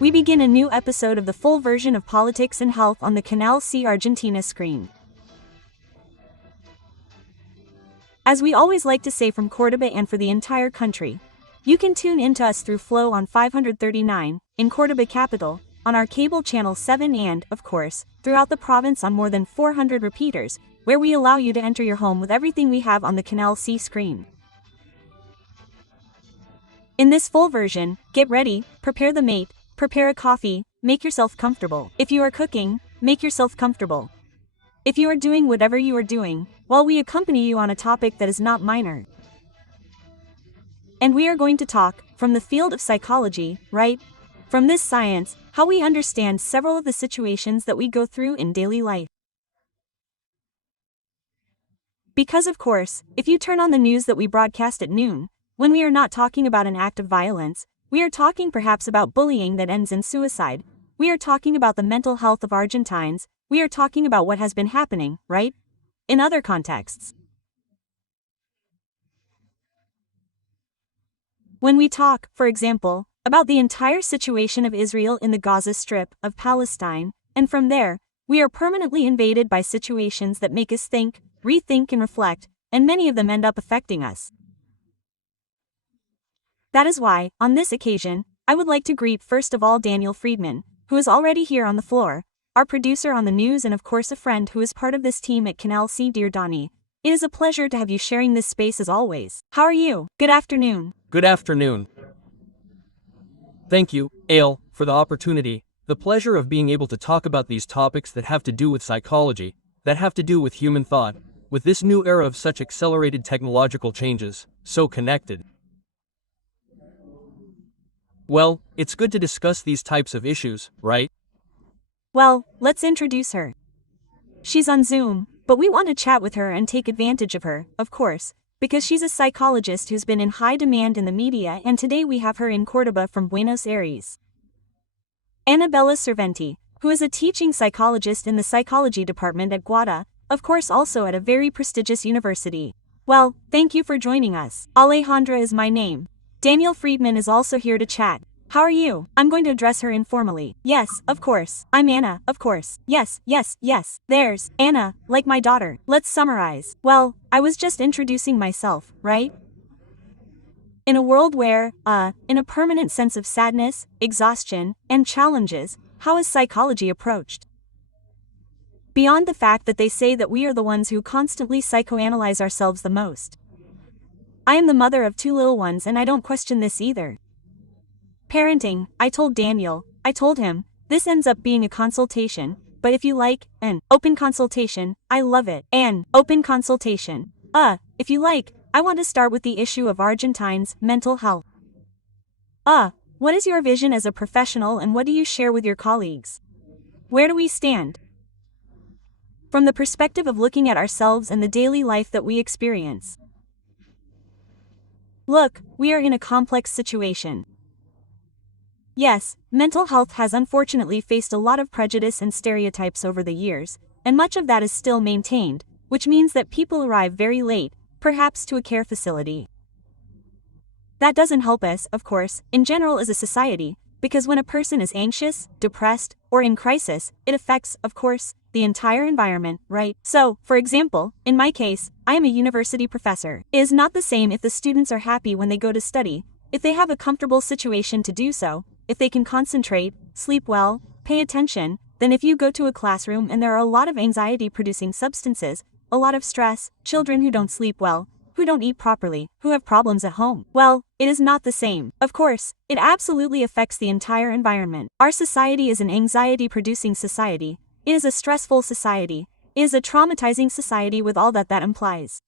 We begin a new episode of the full version of Politics and Health on the Canal C Argentina screen. As we always like to say from Córdoba and for the entire country, you can tune in to us through Flow on 539, in Córdoba capital, on our cable channel 7 and, of course, throughout the province on more than 400 repeaters, where we allow you to enter your home with everything we have on the Canal C screen. In this full version, get ready, prepare the mate, prepare a coffee, make yourself comfortable. If you are cooking, make yourself comfortable. If you are doing whatever you are doing, while we accompany you on a topic that is not minor. And we are going to talk, from the field of psychology, right? From this science, how we understand several of the situations that we go through in daily life. Because of course, if you turn on the news that we broadcast at noon, when we are not talking about an act of violence, we are talking perhaps about bullying that ends in suicide. We are talking about the mental health of Argentines. We are talking about what has been happening, right? In other contexts. When we talk, for example, about the entire situation of Israel in the Gaza Strip of Palestine, and from there, we are permanently invaded by situations that make us think, rethink and reflect, and many of them end up affecting us. That is why, on this occasion, I would like to greet first of all Daniel Friedman, who is already here on the floor, our producer on the news and of course a friend who is part of this team at Canal C. Dear Donnie, it is a pleasure to have you sharing this space as always. How are you? Good afternoon. Good afternoon. Thank you, Ale, for the opportunity, the pleasure of being able to talk about these topics that have to do with psychology, that have to do with human thought, with this new era of such accelerated technological changes, so connected. Well, it's good to discuss these types of issues, right? Well, let's introduce her. She's on Zoom, but we want to chat with her and take advantage of her, of course, because she's a psychologist who's been in high demand in the media, and today we have her in Córdoba from Buenos Aires. Anabella Serventi, who is a teaching psychologist in the psychology department at Guada, of course also at a very prestigious university. Well, thank you for joining us. Alejandra is my name. Daniel Friedman is also here to chat. How are you? I'm going to address her informally. Yes, of course. I'm Anna, of course. Yes. There's Anna, like my daughter. Let's summarize. Well, I was just introducing myself, right? In a world where, in a permanent sense of sadness, exhaustion, and challenges, how is psychology approached? Beyond the fact that they say that we are the ones who constantly psychoanalyze ourselves the most. I am the mother of 2 little ones and I don't question this either. Parenting, I told Daniel, this ends up being a consultation, but if you like, an open consultation, I love it. An open consultation. If you like, I want to start with the issue of Argentines' mental health. What is your vision as a professional and what do you share with your colleagues? Where do we stand? From the perspective of looking at ourselves and the daily life that we experience. Look, we are in a complex situation. Yes, mental health has unfortunately faced a lot of prejudice and stereotypes over the years, and much of that is still maintained, which means that people arrive very late, perhaps to a care facility. That doesn't help us, of course, in general as a society, because when a person is anxious, depressed, or in crisis, it affects, of course, the entire environment, right? So, for example, in my case, I am a university professor. It is not the same if the students are happy when they go to study, if they have a comfortable situation to do so, if they can concentrate, sleep well, pay attention, than if you go to a classroom and there are a lot of anxiety-producing substances, a lot of stress, children who don't sleep well, who don't eat properly, who have problems at home. Well, it is not the same. Of course, it absolutely affects the entire environment. Our society is an anxiety-producing society. It is a stressful society. It is a traumatizing society with all that implies.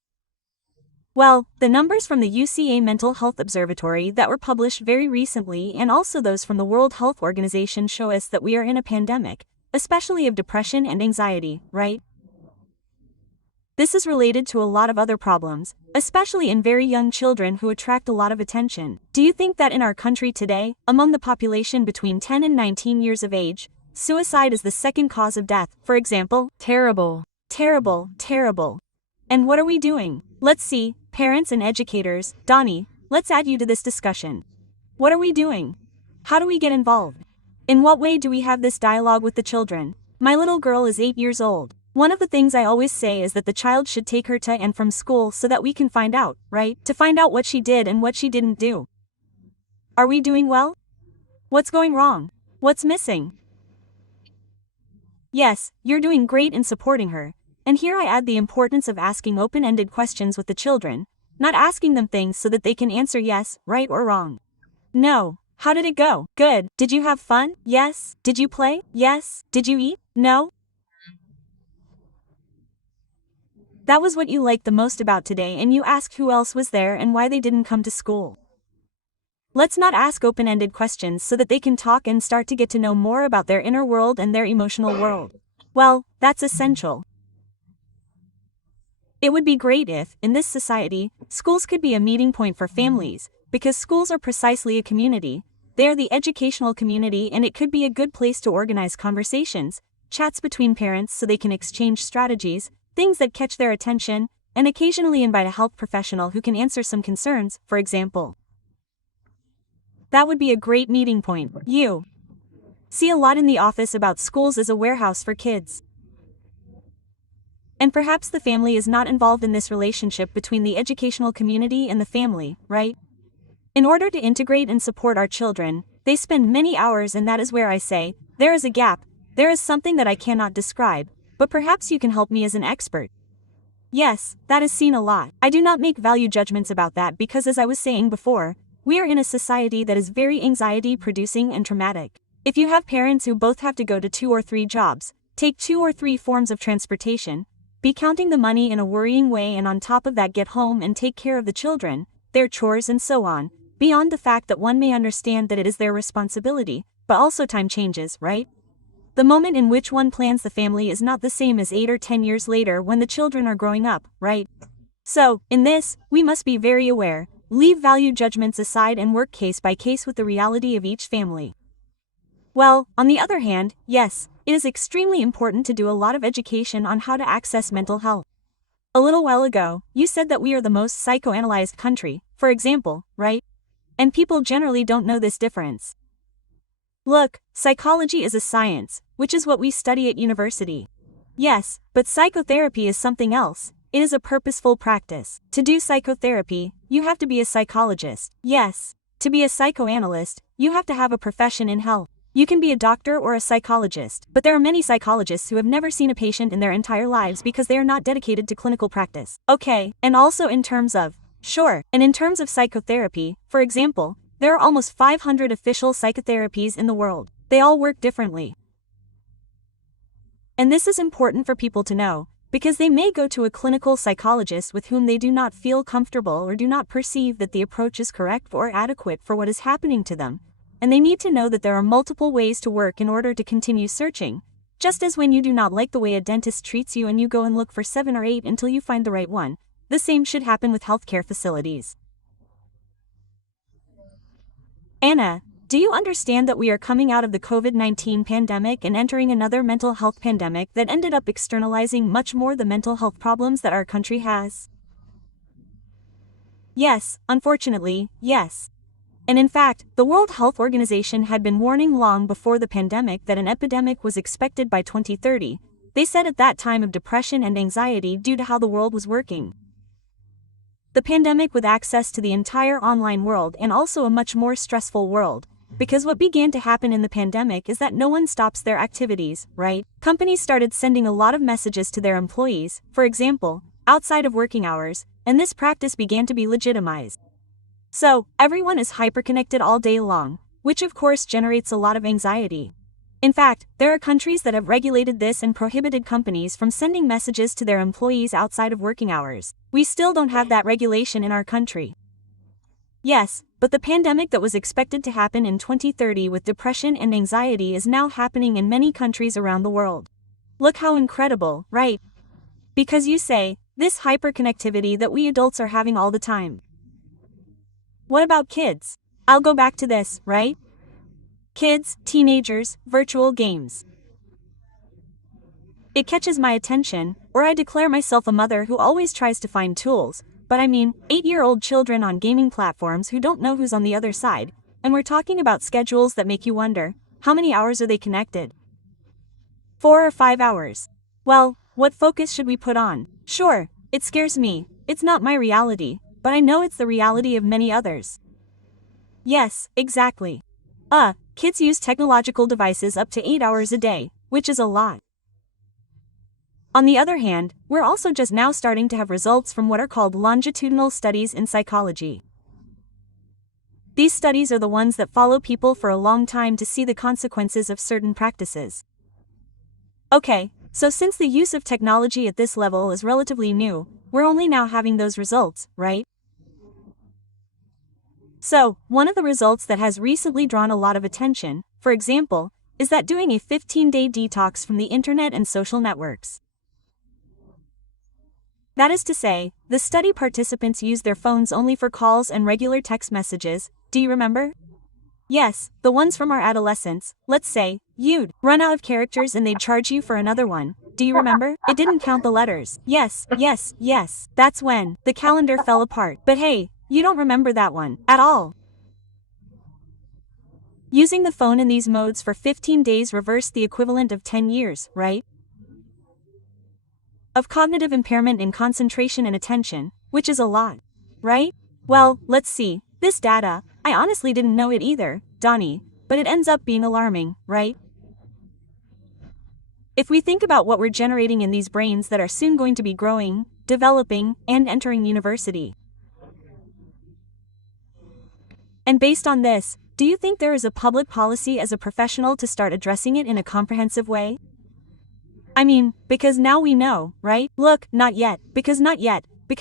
Well, the numbers from the UCA Mental Health Observatory that were published very recently and also those from the World Health Organization show us that we are in a pandemic, especially of depression and anxiety, right? This is related to a lot of other problems, especially in very young children who attract a lot of attention. Do you think that in our country today, among the population between 10 and 19 years of age, suicide is the second cause of death, for example? Terrible. Terrible, terrible. And what are we doing? Let's see, parents and educators, Donnie, let's add you to this discussion. What are we doing? How do we get involved? In what way do we have this dialogue with the children? My little girl is 8 years old. One of the things I always say is that the child should take her to and from school so that we can find out, right? To find out what she did and what she didn't do. Are we doing well? What's going wrong? What's missing? Yes, you're doing great in supporting her. And here I add the importance of asking open-ended questions with the children, not asking them things so that they can answer yes, right or wrong. No. How did it go? Good. Did you have fun? Yes. Did you play? Yes. Did you eat? No. That was what you liked the most about today, and you asked who else was there and why they didn't come to school. Let's not ask open-ended questions so that they can talk and start to get to know more about their inner world and their emotional world. Well, that's essential. It would be great if, in this society, schools could be a meeting point for families, because schools are precisely a community. They are the educational community, and it could be a good place to organize conversations, chats between parents so they can exchange strategies, things that catch their attention, and occasionally invite a health professional who can answer some concerns, for example. That would be a great meeting point. You see a lot in the office about schools as a warehouse for kids. And perhaps the family is not involved in this relationship between the educational community and the family, right? In order to integrate and support our children, they spend many hours, and that is where I say, there is a gap, there is something that I cannot describe, but perhaps you can help me as an expert. Yes, that is seen a lot. I do not make value judgments about that because, as I was saying before, we are in a society that is very anxiety-producing and traumatic. If you have parents who both have to go to 2 or 3 jobs, take 2 or 3 forms of transportation, be counting the money in a worrying way, and on top of that get home and take care of the children, their chores and so on, beyond the fact that one may understand that it is their responsibility, but also time changes, right? The moment in which one plans the family is not the same as 8 or 10 years later when the children are growing up, right? So, in this, we must be very aware, leave value judgments aside and work case by case with the reality of each family. Well, on the other hand, yes, it is extremely important to do a lot of education on how to access mental health. A little while ago, you said that we are the most psychoanalyzed country, for example, right? And people generally don't know this difference. Look, psychology is a science, which is what we study at university. Yes, but psychotherapy is something else. It is a purposeful practice. To do psychotherapy, you have to be a psychologist. Yes, to be a psychoanalyst, you have to have a profession in health. You can be a doctor or a psychologist, but there are many psychologists who have never seen a patient in their entire lives because they are not dedicated to clinical practice. Okay, and also in terms of psychotherapy, for example, there are almost 500 official psychotherapies in the world. They all work differently. And this is important for people to know, because they may go to a clinical psychologist with whom they do not feel comfortable or do not perceive that the approach is correct or adequate for what is happening to them. And they need to know that there are multiple ways to work in order to continue searching. Just as when you do not like the way a dentist treats you and you go and look for 7 or 8 until you find the right one, the same should happen with healthcare facilities. Anna, do you understand that we are coming out of the COVID-19 pandemic and entering another mental health pandemic that ended up externalizing much more the mental health problems that our country has? Yes, unfortunately, yes. And in fact, the World Health Organization had been warning long before the pandemic that an epidemic was expected by 2030. They said at that time of depression and anxiety due to how the world was working. The pandemic with access to the entire online world and also a much more stressful world, because what began to happen in the pandemic is that no one stops their activities, right? Companies started sending a lot of messages to their employees, for example, outside of working hours, and this practice began to be legitimized. So, everyone is hyperconnected all day long, which of course generates a lot of anxiety. In fact, there are countries that have regulated this and prohibited companies from sending messages to their employees outside of working hours. We still don't have that regulation in our country. Yes, but the pandemic that was expected to happen in 2030 with depression and anxiety is now happening in many countries around the world. Look how incredible, right? Because you say, This hyperconnectivity that we adults are having all the time. What about kids? I'll go back to this, right? Kids, teenagers, virtual games. It catches my attention, or I declare myself a mother who always tries to find tools, but I mean, 8-year-old children on gaming platforms who don't know who's on the other side, and we're talking about schedules that make you wonder, how many hours are they connected? 4 or 5 hours. Well, what focus should we put on? Sure, it scares me, it's not my reality, but I know it's the reality of many others. Yes, exactly. Kids use technological devices up to 8 hours a day, which is a lot. On the other hand, we're also just now starting to have results from what are called longitudinal studies in psychology. These studies are the ones that follow people for a long time to see the consequences of certain practices. Okay, so since the use of technology at this level is relatively new, we're only now having those results, right? So, one of the results that has recently drawn a lot of attention, for example, is that doing a 15-day detox from the internet and social networks. That is to say, the study participants used their phones only for calls and regular text messages, do you remember? Yes, the ones from our adolescence. Let's say, you'd run out of characters and they'd charge you for another one. Do you remember? It didn't count the letters. Yes. That's when the calendar fell apart. But hey, you don't remember that one at all. Using the phone in these modes for 15 days reversed the equivalent of 10 years, right? Of cognitive impairment in concentration and attention, which is a lot, right? Well, let's see. This data, I honestly didn't know it either, Donnie, but it ends up being alarming, right? If we think about what we're generating in these brains that are soon going to be growing, developing, and entering university. And based on this, do you think there is a public policy as a professional to start addressing it in a comprehensive way? I mean, because now we know, right? Look, not yet, because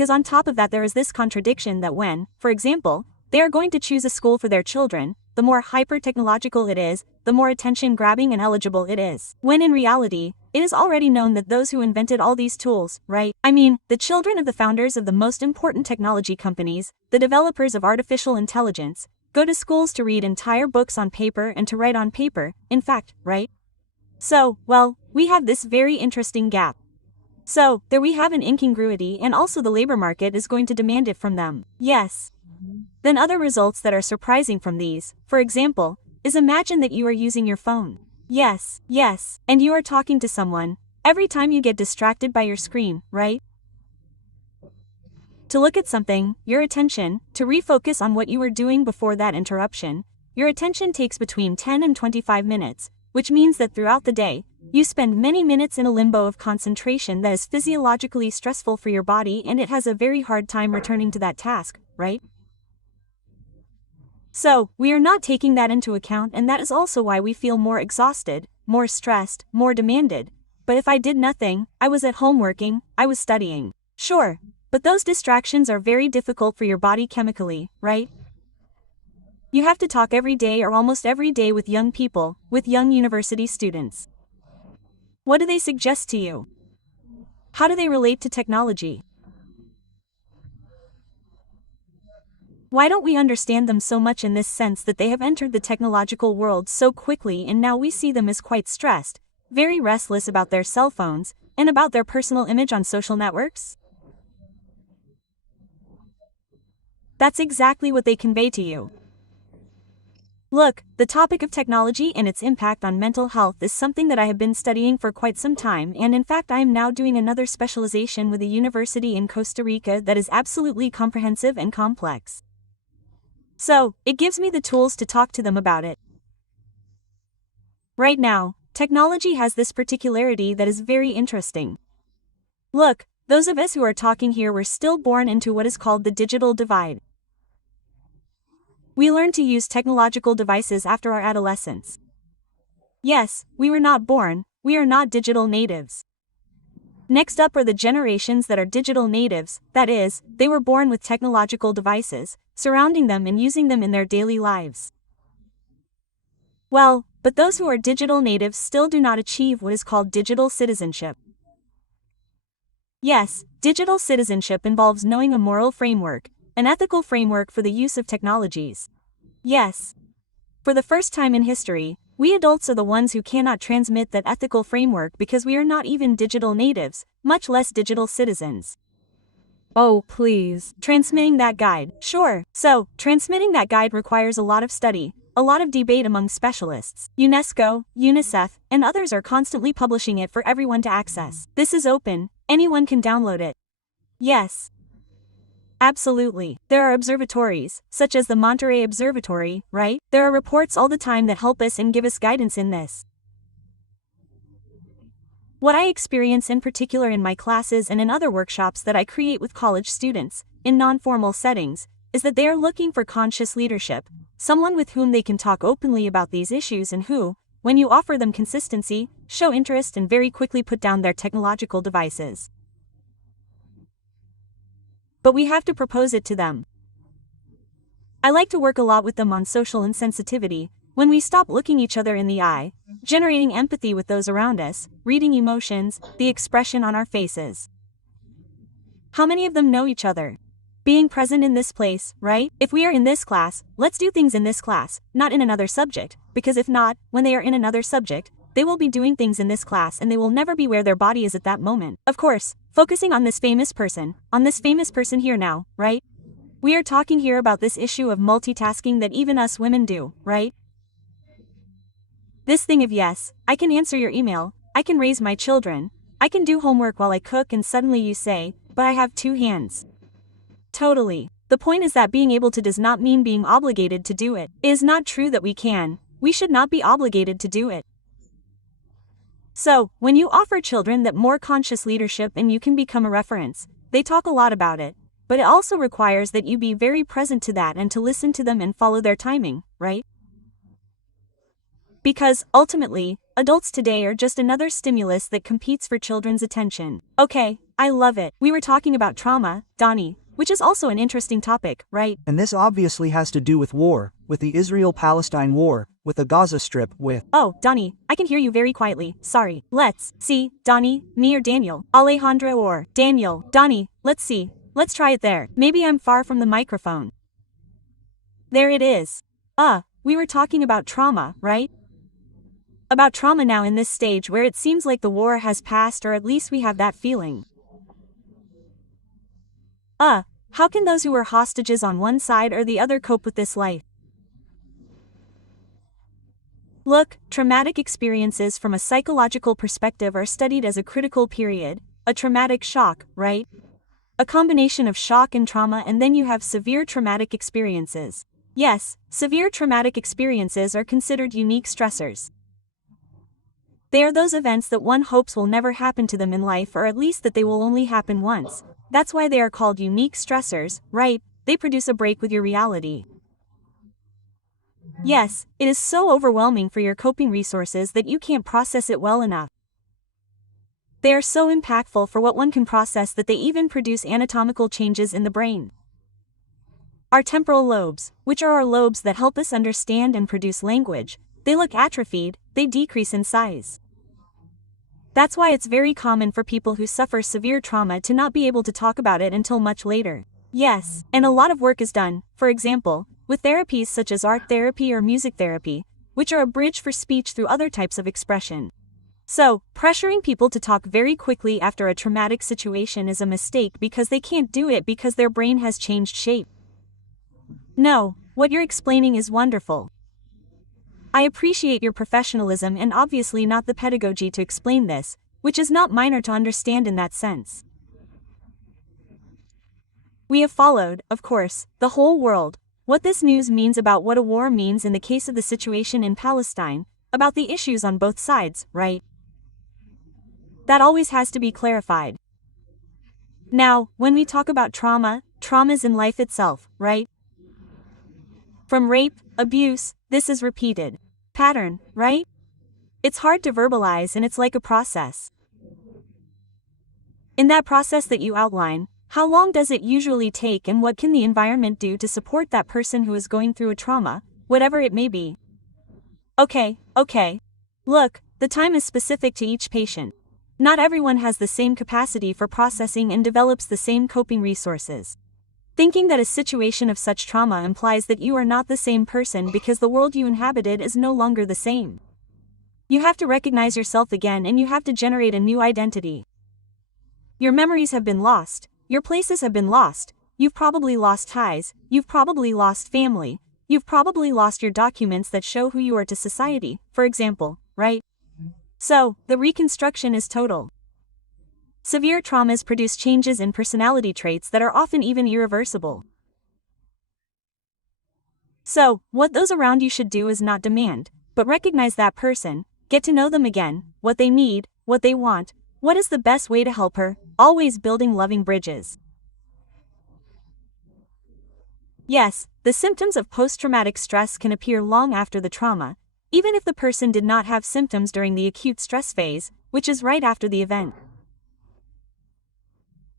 on top of that there is this contradiction that when, for example, they are going to choose a school for their children, the more hyper-technological it is, the more attention-grabbing and eligible it is. When in reality, it is already known that those who invented all these tools, right? I mean, the children of the founders of the most important technology companies, the developers of artificial intelligence, go to schools to read entire books on paper and to write on paper, in fact, right? So, well, we have this very interesting gap. So, there we have an incongruity and also the labor market is going to demand it from them. Yes. Then other results that are surprising from these, for example, is imagine that you are using your phone. Yes, and you are talking to someone, every time you get distracted by your screen, right? To look at something, your attention, to refocus on what you were doing before that interruption, your attention takes between 10 and 25 minutes, which means that throughout the day, you spend many minutes in a limbo of concentration that is physiologically stressful for your body and it has a very hard time returning to that task, right? So, we are not taking that into account and that is also why we feel more exhausted, more stressed, more demanded. But if I did nothing, I was at home working, I was studying. Sure, but those distractions are very difficult for your body chemically, right? You have to talk every day or almost every day with young people, with young university students. What do they suggest to you? How do they relate to technology? Why don't we understand them so much in this sense that they have entered the technological world so quickly and now we see them as quite stressed, very restless about their cell phones, and about their personal image on social networks? That's exactly what they convey to you. Look, the topic of technology and its impact on mental health is something that I have been studying for quite some time and in fact I am now doing another specialization with a university in Costa Rica that is absolutely comprehensive and complex. So, it gives me the tools to talk to them about it. Right now, technology has this particularity that is very interesting. Look, those of us who are talking here were still born into what is called the digital divide. We learned to use technological devices after our adolescence. Yes, we were not born, we are not digital natives. Next up are the generations that are digital natives, that is, they were born with technological devices, surrounding them and using them in their daily lives. Well, but those who are digital natives still do not achieve what is called digital citizenship. Yes, digital citizenship involves knowing a moral framework, an ethical framework for the use of technologies. Yes. For the first time in history, we adults are the ones who cannot transmit that ethical framework because we are not even digital natives, much less digital citizens. Oh, please. Transmitting that guide. Sure. So, transmitting that guide requires a lot of study, a lot of debate among specialists. UNESCO, UNICEF, and others are constantly publishing it for everyone to access. This is open, anyone can download it. Yes. Absolutely. There are observatories, such as the Monterey Observatory, right? There are reports all the time that help us and give us guidance in this. What I experience in particular in my classes and in other workshops that I create with college students, in non-formal settings, is that they are looking for conscious leadership, someone with whom they can talk openly about these issues and who, when you offer them consistency, show interest and very quickly put down their technological devices. But we have to propose it to them. I like to work a lot with them on social insensitivity, when we stop looking each other in the eye, generating empathy with those around us, reading emotions, the expression on our faces. How many of them know each other? Being present in this place, right? If we are in this class, let's do things in this class, not in another subject, because if not, when they are in another subject, they will be doing things in this class and they will never be where their body is at that moment. Of course, focusing on this famous person here now, right? We are talking here about this issue of multitasking that even us women do, right? This thing of yes, I can answer your email, I can raise my children, I can do homework while I cook, and suddenly you say, but I have two hands. Totally. The point is that being able to does not mean being obligated to do it. It is not true that we can. We should not be obligated to do it. So, when you offer children that more conscious leadership and you can become a reference, they talk a lot about it, but it also requires that you be very present to that and to listen to them and follow their timing, right? Because, ultimately, adults today are just another stimulus that competes for children's attention. Okay, I love it. We were talking about trauma, Donnie, which is also an interesting topic, right? And this obviously has to do with war, with the Israel-Palestine war, with the Gaza Strip, with... Oh, Donnie, I can hear you very quietly, sorry. Let's see, Donnie, me or Daniel, Alejandro or Daniel, Donnie, let's see. Let's try it there. Maybe I'm far from the microphone. There it is. We were talking about trauma, right? About trauma now in this stage where it seems like the war has passed, or at least we have that feeling. How can those who were hostages on one side or the other cope with this life? Look, traumatic experiences from a psychological perspective are studied as a critical period, a traumatic shock, right? A combination of shock and trauma, and then you have severe traumatic experiences. Yes, severe traumatic experiences are considered unique stressors. They are those events that one hopes will never happen to them in life, or at least that they will only happen once. That's why they are called unique stressors, right? They produce a break with your reality. Yes, it is so overwhelming for your coping resources that you can't process it well enough. They are so impactful for what one can process that they even produce anatomical changes in the brain. Our temporal lobes, which are our lobes that help us understand and produce language, they look atrophied, they decrease in size. That's why it's very common for people who suffer severe trauma to not be able to talk about it until much later. Yes, and a lot of work is done, for example, with therapies such as art therapy or music therapy, which are a bridge for speech through other types of expression. So, pressuring people to talk very quickly after a traumatic situation is a mistake because they can't do it because their brain has changed shape. No, what you're explaining is wonderful. I appreciate your professionalism and obviously not the pedagogy to explain this, which is not minor to understand in that sense. We have followed, of course, the whole world, what this news means about what a war means in the case of the situation in Palestine, about the issues on both sides, right? That always has to be clarified. Now, when we talk about trauma, traumas in life itself, right? From rape, abuse, this is repeated pattern, right? It's hard to verbalize and it's like a process. In that process that you outline, how long does it usually take and what can the environment do to support that person who is going through a trauma, whatever it may be? Okay. Look, the time is specific to each patient. Not everyone has the same capacity for processing and develops the same coping resources. Thinking that a situation of such trauma implies that you are not the same person because the world you inhabited is no longer the same. You have to recognize yourself again and you have to generate a new identity. Your memories have been lost, your places have been lost, you've probably lost ties, you've probably lost family, you've probably lost your documents that show who you are to society, for example, right? So, the reconstruction is total. Severe traumas produce changes in personality traits that are often even irreversible. So, what those around you should do is not demand, but recognize that person, get to know them again, what they need, what they want, what is the best way to help her, always building loving bridges. Yes, the symptoms of post-traumatic stress can appear long after the trauma, even if the person did not have symptoms during the acute stress phase, which is right after the event.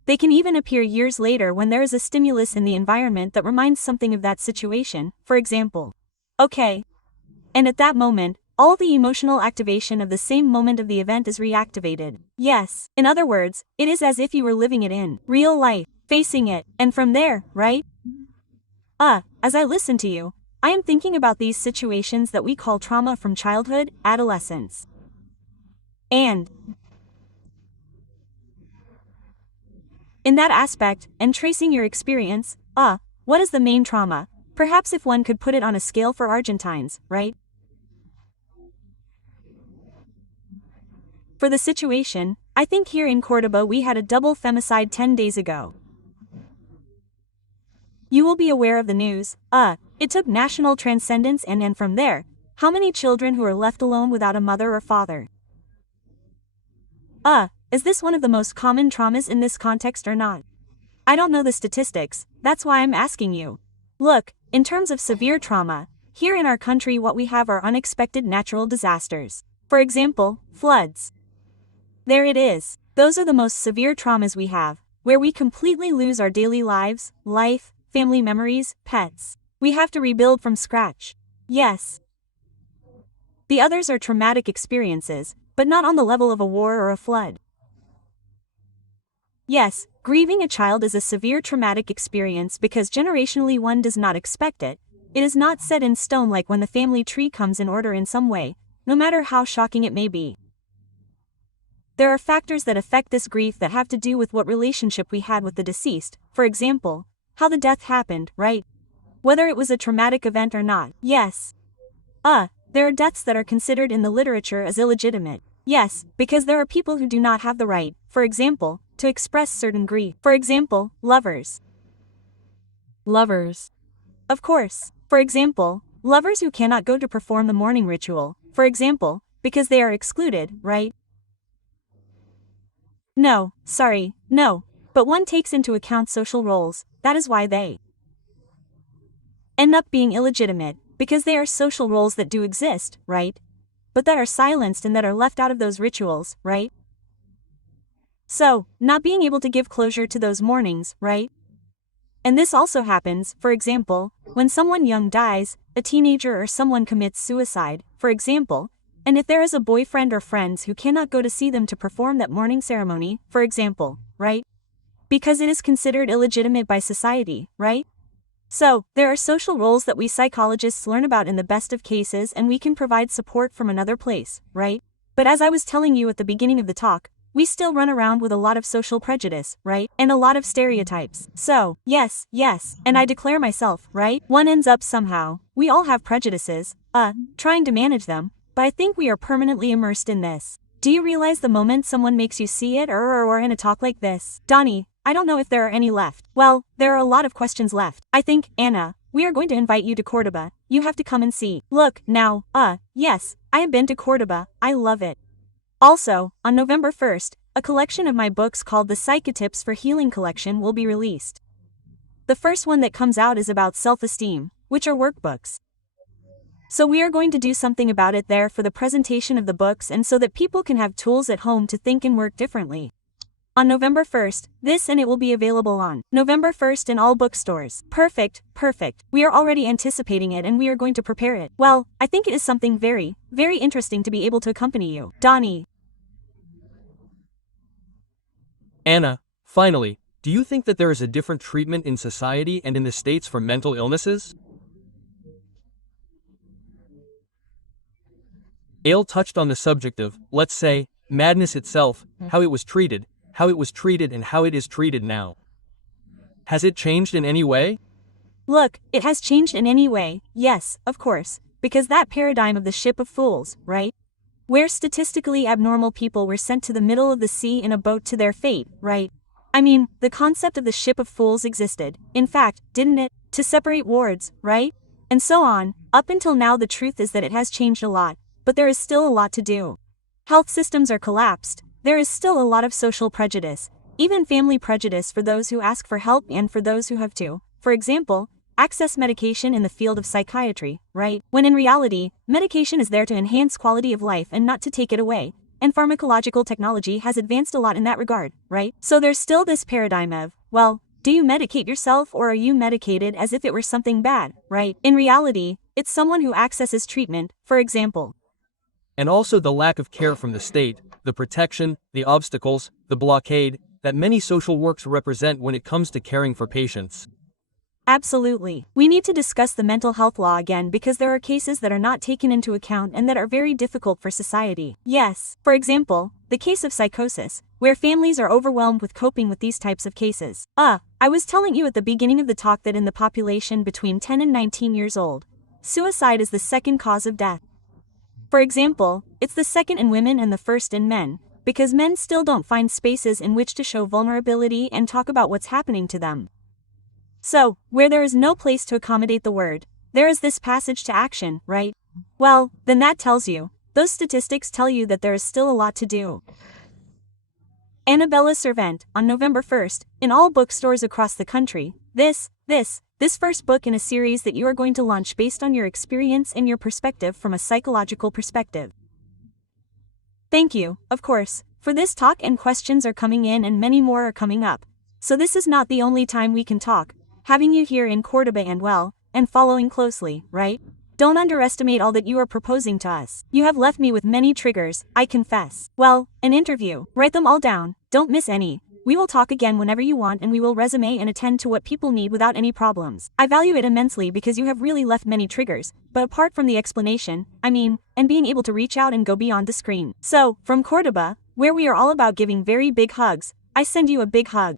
They can even appear years later when there is a stimulus in the environment that reminds something of that situation, for example. Okay. And at that moment, all the emotional activation of the same moment of the event is reactivated. Yes, in other words, it is as if you were living it in real life, facing it, and from there, right? As I listen to you, I am thinking about these situations that we call trauma from childhood, adolescence. And in that aspect, and tracing your experience, what is the main trauma? Perhaps if one could put it on a scale for Argentines, right? For the situation, I think here in Cordoba we had a double femicide 10 days ago. You will be aware of the news, it took national transcendence and from there, how many children who are left alone without a mother or father? Is this one of the most common traumas in this context or not? I don't know the statistics, that's why I'm asking you. Look, in terms of severe trauma, here in our country what we have are unexpected natural disasters. For example, floods. There it is. Those are the most severe traumas we have, where we completely lose our daily lives, life, family memories, pets. We have to rebuild from scratch. Yes. The others are traumatic experiences, but not on the level of a war or a flood. Yes, grieving a child is a severe traumatic experience because generationally one does not expect it. It is not set in stone like when the family tree comes in order in some way, no matter how shocking it may be. There are factors that affect this grief that have to do with what relationship we had with the deceased, for example, how the death happened, right? Whether it was a traumatic event or not. Yes. There are deaths that are considered in the literature as illegitimate. Yes, because there are people who do not have the right, for example, to express certain grief. For example, lovers. Lovers. Of course. For example, lovers who cannot go to perform the mourning ritual, for example, because they are excluded, right? No, sorry, no. But one takes into account social roles, that is why they end up being illegitimate, because they are social roles that do exist, right? But that are silenced and that are left out of those rituals, right? So, not being able to give closure to those mournings, right? And this also happens, for example, when someone young dies, a teenager or someone commits suicide, for example, and if there is a boyfriend or friends who cannot go to see them to perform that mourning ceremony, for example, right? Because it is considered illegitimate by society, right? So, there are social roles that we psychologists learn about in the best of cases and we can provide support from another place, right? But as I was telling you at the beginning of the talk, we still run around with a lot of social prejudice, right? And a lot of stereotypes. So, yes, and I declare myself, right? One ends up somehow. We all have prejudices, trying to manage them, but I think we are permanently immersed in this. Do you realize the moment someone makes you see it or in a talk like this? Donnie, I don't know if there are any left. Well, there are a lot of questions left. I think, Anna, we are going to invite you to Cordoba. You have to come and see. Look, now, yes, I have been to Cordoba, I love it. Also, on November 1st, a collection of my books called the Psychotips for Healing Collection will be released. The first one that comes out is about self-esteem, which are workbooks. So we are going to do something about it there for the presentation of the books and so that people can have tools at home to think and work differently. On November 1st, and it will be available on November 1st in all bookstores. Perfect. We are already anticipating it and we are going to prepare it. Well, I think it is something very, very interesting to be able to accompany you. Donnie. Anna, finally, do you think that there is a different treatment in society and in the States for mental illnesses? Ale touched on the subject of, let's say, madness itself, how it was treated, and how it is treated now. Has it changed in any way? Look, it has changed in any way, yes, of course, because that paradigm of the ship of fools, right? Where statistically abnormal people were sent to the middle of the sea in a boat to their fate, right? I mean, the concept of the ship of fools existed, in fact, didn't it? To separate wards, right? And so on. Up until now, the truth is that it has changed a lot, but there is still a lot to do. Health systems are collapsed, there is still a lot of social prejudice, even family prejudice for those who ask for help and for those who have to, for example, access medication in the field of psychiatry, right? When in reality, medication is there to enhance quality of life and not to take it away, and pharmacological technology has advanced a lot in that regard, right? So there's still this paradigm of, well, do you medicate yourself or are you medicated as if it were something bad, right? In reality, it's someone who accesses treatment, for example. And also the lack of care from the state, the protection, the obstacles, the blockade, that many social works represent when it comes to caring for patients. Absolutely. We need to discuss the mental health law again because there are cases that are not taken into account and that are very difficult for society. Yes, for example, the case of psychosis, where families are overwhelmed with coping with these types of cases. I was telling you at the beginning of the talk that in the population between 10 and 19 years old, suicide is the second cause of death. For example, it's the second in women and the first in men, because men still don't find spaces in which to show vulnerability and talk about what's happening to them. So, where there is no place to accommodate the word, there is this passage to action, right? Well, then that tells you, those statistics tell you that there is still a lot to do. Anabella Serventi, on November 1st, in all bookstores across the country, this first book in a series that you are going to launch based on your experience and your perspective from a psychological perspective. Thank you, of course, for this talk, and questions are coming in and many more are coming up. So this is not the only time we can talk, having you here in Cordoba and following closely, right? Don't underestimate all that you are proposing to us. You have left me with many triggers, I confess. Well, an interview. Write them all down, don't miss any. We will talk again whenever you want and we will resume and attend to what people need without any problems. I value it immensely because you have really left many triggers, but apart from the explanation, and being able to reach out and go beyond the screen. So, from Cordoba, where we are all about giving very big hugs, I send you a big hug.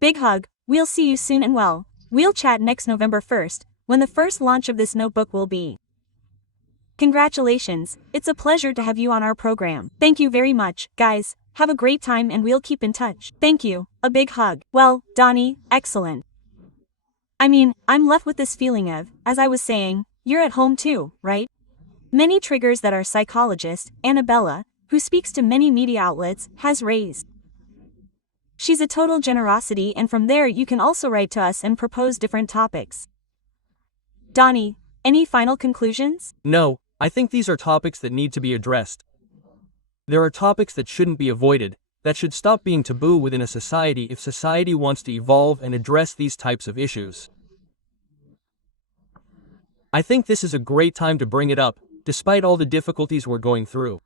Big hug, we'll see you soon and well, we'll chat next November 1st, when the first launch of this notebook will be. Congratulations, it's a pleasure to have you on our program. Thank you very much, guys, have a great time and we'll keep in touch. Thank you, a big hug. Well, Donnie, excellent. I'm left with this feeling of, as I was saying, you're at home too, right? Many triggers that our psychologist, Anabella, who speaks to many media outlets, has raised. She's a total generosity, and from there you can also write to us and propose different topics. Donnie, any final conclusions? No, I think these are topics that need to be addressed. There are topics that shouldn't be avoided, that should stop being taboo within a society if society wants to evolve and address these types of issues. I think this is a great time to bring it up, despite all the difficulties we're going through.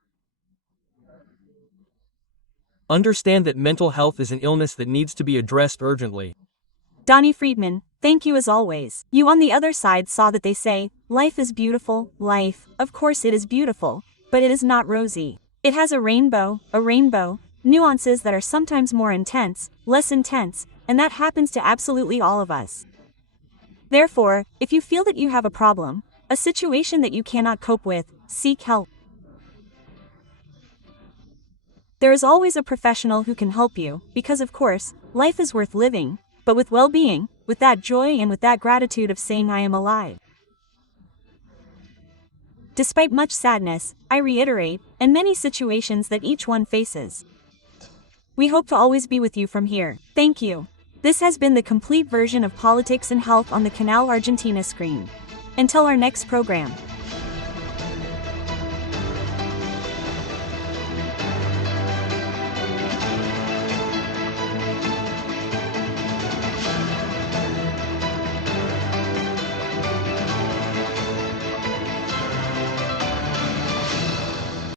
Understand that mental health is an illness that needs to be addressed urgently. Donnie Friedman, thank you as always. You on the other side saw that they say, life is beautiful, life, of course it is beautiful, but it is not rosy. It has a rainbow, nuances that are sometimes more intense, less intense, and that happens to absolutely all of us. Therefore, if you feel that you have a problem, a situation that you cannot cope with, seek help. There is always a professional who can help you, because of course, life is worth living, but with well-being, with that joy and with that gratitude of saying I am alive. Despite much sadness, I reiterate, and many situations that each one faces. We hope to always be with you from here. Thank you. This has been the complete version of Politics and Health on the Canal Argentina screen. Until our next program.